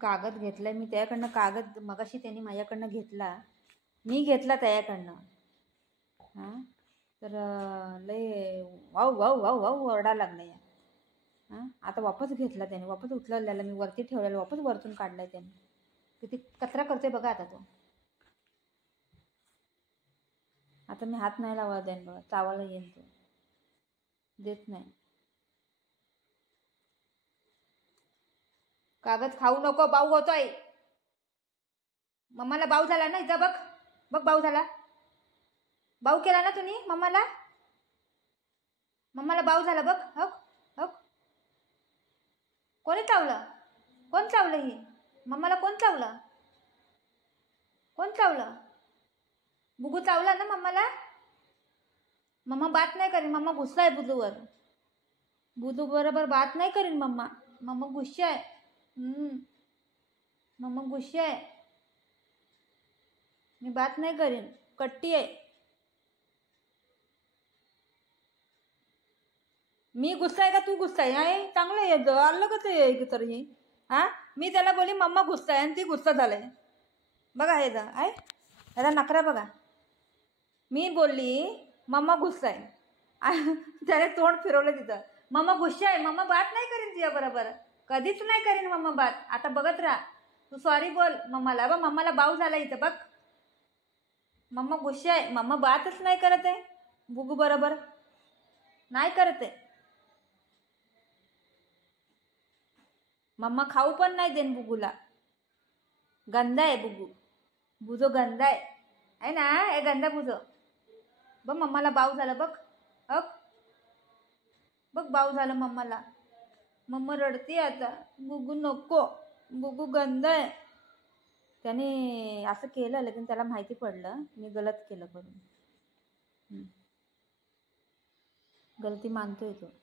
कागद घेतलाय मी त्याच्याकडनं. कागद मगाशी त्यांनी माझ्याकडनं घेतला, मी घेतला त्याच्याकडनं. हां तर लय वाव वाव वाव वाव ओरडा लागला या. हां आता वापस घेतला त्याने, वापस उचललेला मी वरती ठेवलेला, वापस वरतून काढलाय त्याने. किती कचरा करतोय बघा आता तो. आता मी हात नाही लावायला देईन बघा, चावायला येईन तो, देत नाही. कागद खाऊ नको, बाऊ होतोय. मम्माला बाऊ झाला ना इथं, बघ बघ बाऊ झाला. बाऊ केला ना तुम्ही मम्माला, मम्माला बाऊ झाला बघ. हो हो कोणी चावलं, कोण चावलं ही मम्माला, कोण चावलं, कोण चावलं? बुगू चावला ना मम्माला. मम्मा बात नाही करीन, मम्मा गुस्सा आहे बुधूवर. बुधू बरोबर बात नाही करीन मम्मा, मम्मा गुस्सा आहे. मम्मा गुस्सा आहे, मी बात नाही करीन, कट्टी आहे. मी गुस्सा आहे का तू गुस्सा आहे? चांगलं आहे, आलं का ते तर हे. हां मी त्याला बोली मम्मा गुस्सा आहे आणि ती गुस्सा झालाय बघा. हे जा आहे याचा नखरा बघा. मी बोलली मम्मा गुस्सा आहे, त्याने तोंड फिरवलं तिथं. मम्मा गुस्सा आहे, मम्मा बात नाही करीन तुझ्या बरोबर, कधीच नाही करीन मम्मा बात. आता बघत राहा, तू सॉरी बोल मम्माला. बघ मम्माला बाऊ झाला इथं बघ. मम्मा गुस्सा आहे, मम्मा बातच नाही करत आहे बुगू बरोबर, नाही करत आहे. मम्मा खाऊ पण नाही देन बुगूला. गंदा आहे बुगू, बुजो गंदा आहे ना, हे गंदा बुजो. बघ मम्माला बाऊ झालं बघ. बघ बघ बाऊ झालं मम्माला. मम्मा रडते आता, बुगू नको, बुगू गंदा आहे. त्याने असं केलं, लेकिन त्याला माहिती पडलं मी गलत केलं करून. गलती मानतोय तो.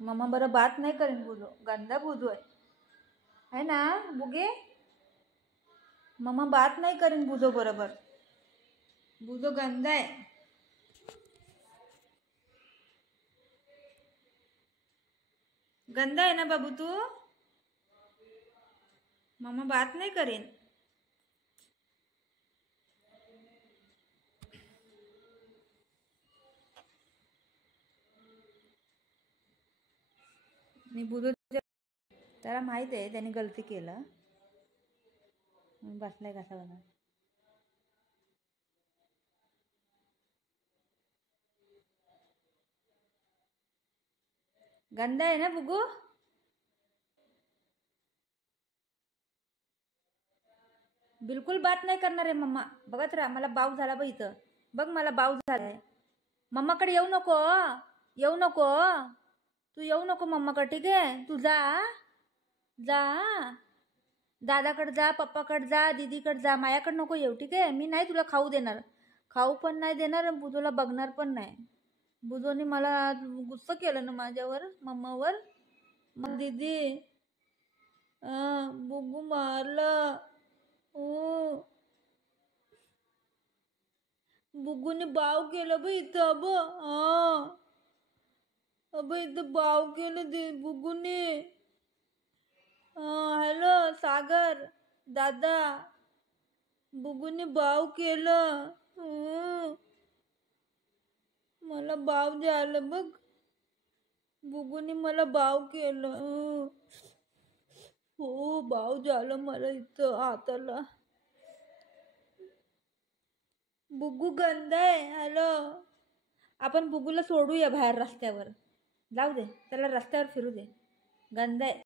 मम्मा बरं बात नाही करेन बुजो, गंदा बुजो आहे ना बुगे. मम्मा बात नाही करेन बुजो बरोबर, बुजो गंदा आहे. गंदा आहे ना बाबू तू, मम्मा बात नाही करेन. मी बुजो, त्याला माहित आहे त्याने गलती केलं, बसलाय कसा बघा. गंदा आहे ना बुगू. बिलकुल बात नाही करणार आहे मम्मा. बघत राहा, मला बाऊ झाला बघ इथं, बघ मला बाऊ झालाय. मम्माकडे येऊ नको, येऊ नको तू, येऊ नको मम्माकडे, ठीक आहे. तू जा जा, दादाकडे जा, पप्पाकडे जा, दीदीकडे जा, माझ्याकडे नको येऊ, ठीक आहे. मी नाही तुला खाऊ देणार, खाऊ पण नाही देणार, बुजूला बघणार पण नाही. बुजूने मला गुस्सा केलं ना माझ्यावर, मम्मावर. मग दीदी बुगू मारलं, बुगूने बाव केलं बघ इथं. अब इथं बाव केलं दे बुगूने. हॅलो सागर दादा, बुगूने बाव केलं. मला बाव झालं बघ, बुगूने मला बाव केलं. हो बाव झालं मला इथं हाताला. बुगू गंदा आहे. हॅलो, आपण बुगूला सोडूया बाहेर रस्त्यावर, जाऊ दे त्याला रस्त्यावर फिरू दे, गंदा आहे.